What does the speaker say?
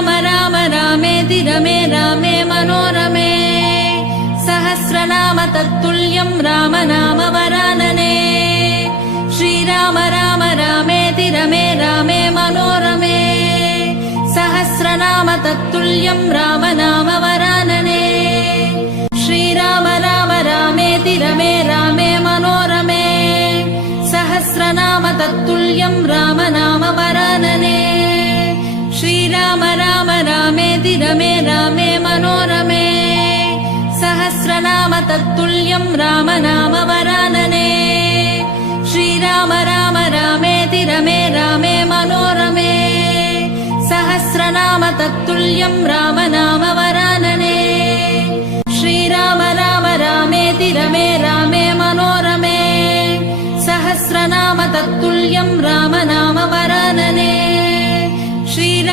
श्रीराम राम रामेति रमे रामे मनोरमे सहस्रनाम तत्तुल्यं राम नाम वरानने श्रीराम राम रामेति रमे रामे मनोरमे सहस्रनाम तत्तुल्यं राम नाम वरानने श्रीराम राम रामेति रमे रामे मनोरमे सहस्रनाम तत्तुल्यं राम नाम वरानने श्रीराम राम रामेति रमे रामे मनोरमे सहस्रनाम तत्तुल्यं राम नाम वरानने श्रीराम राम रामेति रमे रामे मनोरमे सहस्रनाम तत्तुल्यं राम नाम वरानने श्रीराम राम रामेति रमे रामे मनोरमे सहस्रनाम तत्तुल्यं राम नाम वरानने